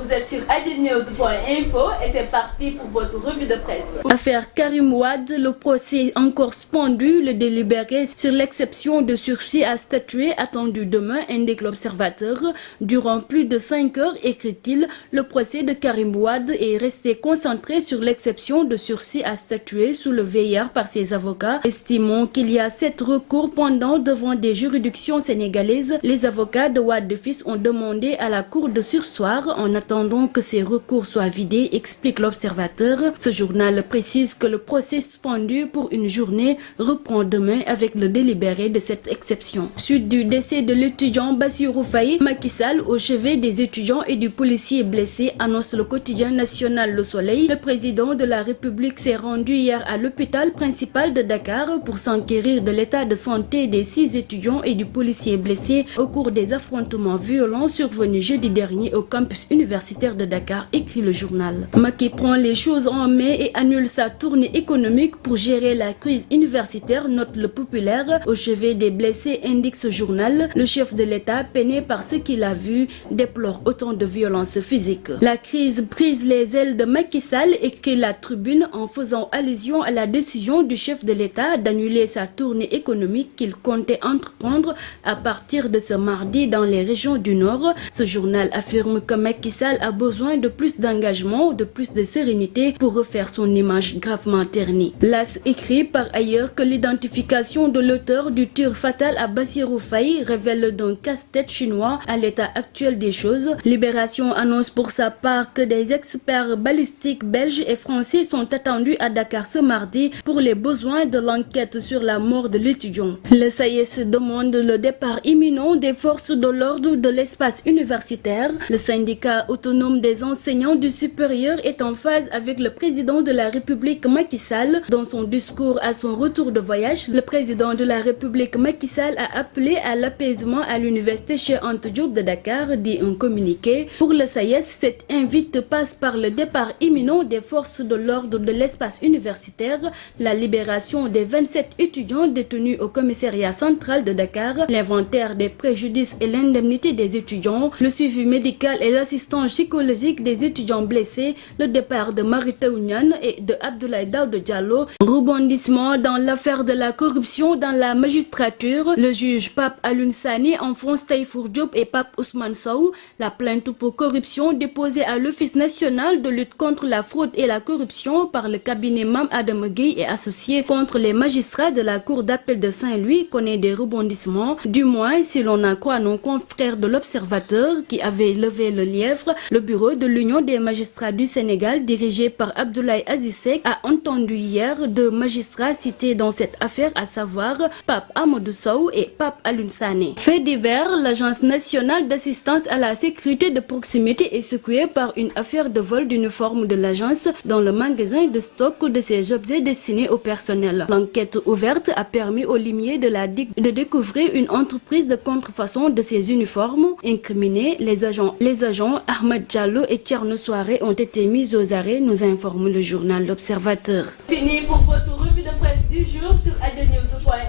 Vous êtes sur adenews.info et c'est parti pour votre revue de presse. Affaire Karim Wade, le procès encore suspendu, le délibéré sur l'exception de sursis à statuer attendu demain, indique l'Observateur. Durant plus de 5 heures, écrit-il, le procès de Karim Wade est resté concentré sur l'exception de sursis à statuer soulevé hier par ses avocats. Estimant qu'il y a 7 recours pendant devant des juridictions sénégalaises, les avocats de Wade fils ont demandé à la Cour de surseoir en attendant que ces recours soient vidés, explique l'Observateur. Ce journal précise que le procès suspendu pour une journée reprend demain avec le délibéré de cette exception. Suite du décès de l'étudiant Bassirou Faye, Macky Sall au chevet des étudiants et du policier blessé, annonce le quotidien national Le Soleil. Le président de la République s'est rendu hier à l'hôpital principal de Dakar pour s'enquérir de l'état de santé des 6 étudiants et du policier blessé au cours des affrontements violents survenus jeudi dernier au campus universitaire de Dakar, écrit le journal. Macky prend les choses en main et annule sa tournée économique pour gérer la crise universitaire, note Le Populaire. Au chevet des blessés, indique ce journal, le chef de l'État, peiné par ce qu'il a vu, déplore autant de violences physiques. La crise brise les ailes de Macky Sall, écrit la Tribune en faisant allusion à la décision du chef de l'État d'annuler sa tournée économique qu'il comptait entreprendre à partir de ce mardi dans les régions du Nord. Ce journal affirme que Macky Sall a besoin de plus d'engagement, de plus de sérénité pour refaire son image gravement ternie. L'AS écrit par ailleurs que l'identification de l'auteur du tir fatal à Bassirou Faye révèle d'un casse-tête chinois à l'état actuel des choses. Libération annonce pour sa part que des experts balistiques belges et français sont attendus à Dakar ce mardi pour les besoins de l'enquête sur la mort de l'étudiant. Le SAES demande le départ imminent des forces de l'ordre de l'espace universitaire. Le syndicat autonome des enseignants du supérieur est en phase avec le président de la République Macky Sall. Dans son discours à son retour de voyage, le président de la République Macky Sall a appelé à l'apaisement à l'université Cheikh Anta Diop de Dakar, dit un communiqué. Pour le SAES, cette invite passe par le départ imminent des forces de l'ordre de l'espace universitaire, la libération des 27 étudiants détenus au commissariat central de Dakar, l'inventaire des préjudices et l'indemnité des étudiants, le suivi médical et l'assistance psychologique des étudiants blessés, le départ de Mary Teuw Niane et de Abdoulaye Daouda Diallo. Rebondissement dans l'affaire de la corruption dans la magistrature, le juge Pape Alioune Sané enfonce Taïfour Diop et Pape Ousmane Sow. La plainte pour corruption déposée à l'Office national de lutte contre la fraude et la corruption par le cabinet Mame Adama Gueye et associés contre les magistrats de la Cour d'appel de Saint-Louis connaît des rebondissements, du moins si l'on en croit nos confrères de l'Observateur qui avaient levé le lièvre. Le bureau de l'Union des magistrats du Sénégal, dirigé par Abdoulaye Aziz Seck, a entendu hier 2 magistrats cités dans cette affaire, à savoir Pape Amadou Sow et Pape Alioune Sané. Fait divers, l'Agence nationale d'assistance à la sécurité de proximité est secouée par une affaire de vol d'uniforme de l'agence dans le magasin de stock de ces objets destinés au personnel. L'enquête ouverte a permis aux limiers de la DIC de découvrir une entreprise de contrefaçon de ces uniformes. Incriminés, les agents Ahmed Diallo et Thierno Souaré ont été mis aux arrêts, nous informe le journal L'Observateur. Fini pour votre revue de presse du jour sur adenews.info.